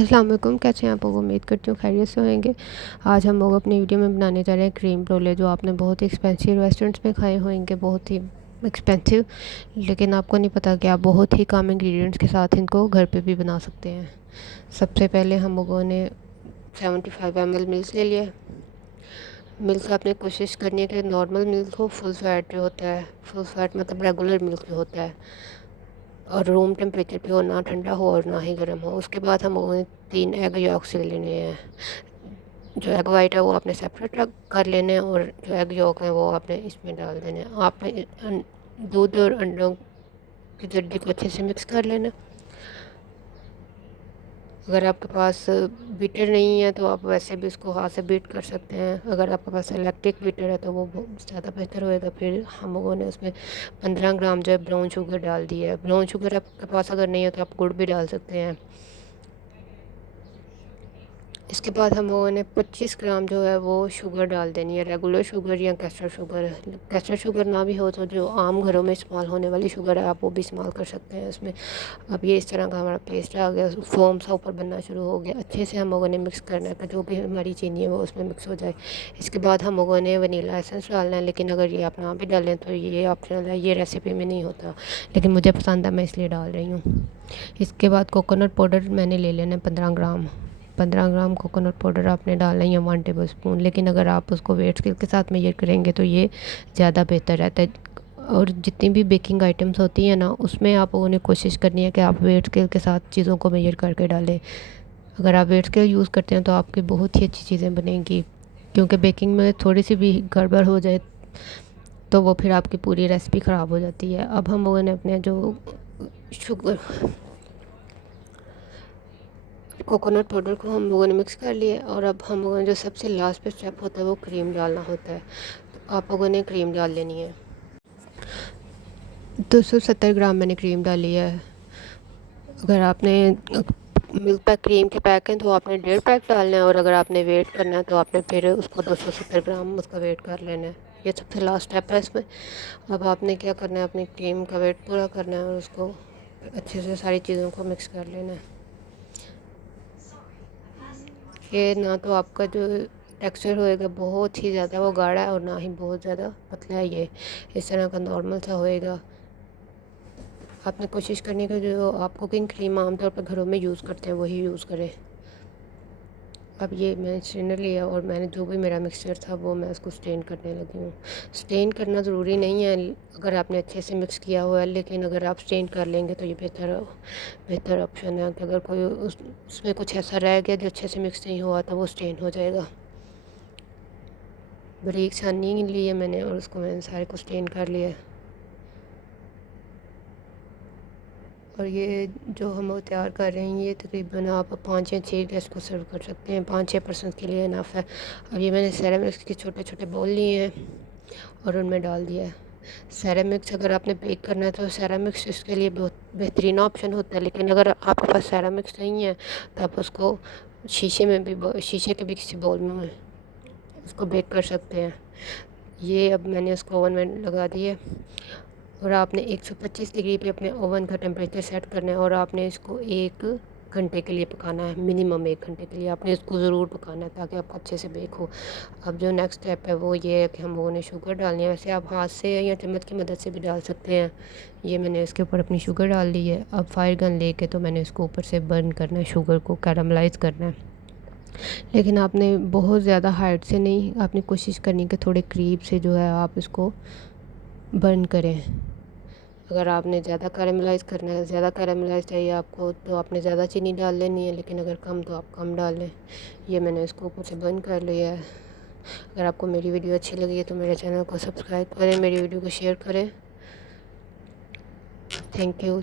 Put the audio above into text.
अस्सलाम वालेकुम। कैसे हैं आप लोग? उम्मीद करती हूँ खैरियत से होंगे। आज हम लोग अपनी वीडियो में बनाने जा रहे हैं क्रीम रोले, जो आपने बहुत ही एक्सपेंसिव रेस्टोरेंट्स में खाए होंगे, बहुत ही एक्सपेंसिव। लेकिन आपको नहीं पता कि आप बहुत ही कम इंग्रेडिएंट्स के साथ इनको घर पे भी बना सकते हैं। सबसे पहले हम लोगों ने 75 ml मिल्क ले लिया। मिल्क आपने कोशिश करनी है कि नॉर्मल मिल्क हो, फुल फैट जो होता है, फुल फैट मतलब रेगुलर मिल्क जो होता है, और रूम टेम्परेचर पे हो, ना ठंडा हो और ना ही गर्म हो। उसके बाद हम लोगों ने 3 एग यॉक्स ले लेने हैं। जो एग वाइट है वो आपने सेपरेट रख कर लेने हैं, और जो एग यॉक है वो आपने इसमें डाल देने हैं। आपने दूध और अंडों की जड्डी को अच्छे से मिक्स कर लेना। अगर आपके पास बीटर नहीं है तो आप वैसे भी उसको हाथ से बीट कर सकते हैं। अगर आपके पास इलेक्ट्रिक बीटर है तो वो बहुत ज़्यादा बेहतर होएगा। फिर हम लोगों ने उसमें 15 ग्राम जो है ब्राउन शुगर डाल दी है। ब्राउन शुगर आपके पास अगर नहीं है तो आप गुड़ भी डाल सकते हैं। इसके बाद हम लोगों ने 25 ग्राम जो है वो शुगर डाल देनी है, रेगुलर शुगर या कैस्टर शुगर। कैस्टर शुगर ना भी हो तो जो आम घरों में इस्तेमाल होने वाली शुगर है आप वो भी इस्तेमाल कर सकते हैं उसमें। अब ये इस तरह का हमारा पेस्ट आ गया, फोम सा ऊपर बनना शुरू हो गया। अच्छे से हम लोगों ने मिक्स करना है कि जो भी हमारी चीनी है वो उसमें मिक्स हो जाए। इसके बाद हम लोगों ने वनीला एसेंस डालना है, लेकिन अगर ये आप ना भी डालें तो ये ऑप्शनल है, ये रेसिपी में नहीं होता, लेकिन मुझे पसंद है मैं इसलिए डाल रही हूँ। इसके बाद कोकोनट पाउडर मैंने ले लेना है 15 ग्राम। 15 ग्राम कोकोनट पाउडर आपने डालना है, या 1 टेबल स्पून, लेकिन अगर आप उसको वेट स्केल के साथ मेजर करेंगे तो ये ज़्यादा बेहतर रहता है। और जितनी भी बेकिंग आइटम्स होती हैं ना, उसमें आप लोगों ने कोशिश करनी है कि आप वेट स्केल के साथ चीज़ों को मेजर करके डालें। अगर आप वेट स्केल यूज़ करते हैं तो आपकी बहुत ही अच्छी चीज़ें बनेंगी, क्योंकि बेकिंग में थोड़ी सी भी गड़बड़ हो जाए तो वो फिर आपकी पूरी रेसिपी ख़राब हो जाती है। अब हम लोगों ने अपने जो शुगर कोकोनट पाउडर को हम लोगों ने मिक्स कर लिया, और अब हम लोगों ने जो सबसे लास्ट पे स्टेप होता है वो क्रीम डालना होता है। तो आप लोगों ने क्रीम डाल लेनी है। 270 ग्राम मैंने क्रीम डाली है। अगर आपने मिल्क पैक क्रीम के पैक हैं तो आपने 1.5 पैक डालना है, और अगर आपने वेट करना है तो आपने फिर उसको 270 ग्राम उसका वेट कर लेना है। ये सबसे लास्ट स्टेप है इसमें। अब आपने क्या करना है, अपनी क्रीम का वेट पूरा करना है और उसको अच्छे से सारी चीज़ों को मिक्स कर लेना है। ये ना तो आपका जो टेक्सचर होएगा बहुत ही ज़्यादा वो गाढ़ा है, और ना ही बहुत ज़्यादा पतला है। ये इस तरह का नॉर्मल सा होएगा। आपने कोशिश करनी है कि जो आप कुकिंग क्रीम आमतौर पर घरों में यूज़ करते हैं वही यूज़ करें। अब ये मैंने स्ट्रेनर लिया और मैंने जो भी मेरा मिक्सचर था वो मैं उसको स्ट्रेन करने लगी हूँ। स्ट्रेन करना ज़रूरी नहीं है अगर आपने अच्छे से मिक्स किया हुआ है, लेकिन अगर आप स्ट्रेन कर लेंगे तो ये बेहतर ऑप्शन है कि अगर कोई उसमें कुछ ऐसा रह गया जो अच्छे से मिक्स नहीं हुआ तो वो स्ट्रेन हो जाएगा। बारीक छाननी ली है मैंने और उसको मैंने सारे को स्ट्रेन कर लिया। और ये जो हम लोग तैयार कर रहे हैं ये तकरीबन आप 5 या 6 गेस्ट को सर्व कर सकते हैं। 5-6 पर्सन के लिए इनफ है। अब ये मैंने सेरेमिक्स के छोटे छोटे बाउल लिए हैं और उनमें डाल दिया है। सेरेमिक्स अगर आपने बेक करना है तो सेरेमिक्स इसके लिए बहुत बेहतरीन ऑप्शन होता है, लेकिन अगर आपके पास सेरेमिक्स नहीं है तो आप उसको शीशे के भी किसी बाउल में उसको बेक कर सकते हैं। ये अब मैंने उसको ओवन में लगा दिया, और आपने 125 डिग्री पे अपने ओवन का टेम्परेचर सेट करना है, और आपने इसको 1 घंटे के लिए पकाना है। मिनिमम 1 घंटे के लिए आपने इसको ज़रूर पकाना है ताकि आपको अच्छे से बेक हो। अब जो नेक्स्ट स्टेप है वो ये है कि हम लोगों ने शुगर डालनी है। वैसे आप हाथ से या चम्मच की मदद से भी डाल सकते हैं। ये मैंने इसके ऊपर अपनी शुगर डाल दी है। अब फायर गन लेके तो मैंने इसको ऊपर से बर्न करना है, शुगर को कैरामलाइज़ करना है। लेकिन आपने बहुत ज़्यादा हाइट से नहीं, आपने कोशिश करनी कि थोड़े करीब से जो है आप इसको बर्न करें। अगर आपने ज़्यादा कैरामलाइज़ करना है, ज़्यादा कैरामलाइज़ चाहिए आपको तो आपने ज़्यादा चीनी डाल लेनी है, लेकिन अगर कम तो आप कम डाल लें। ये मैंने इसको ऊपर से बंद कर लिया है। अगर आपको मेरी वीडियो अच्छी लगी है तो मेरे चैनल को सब्सक्राइब करें, मेरी वीडियो को शेयर करें। Thank you.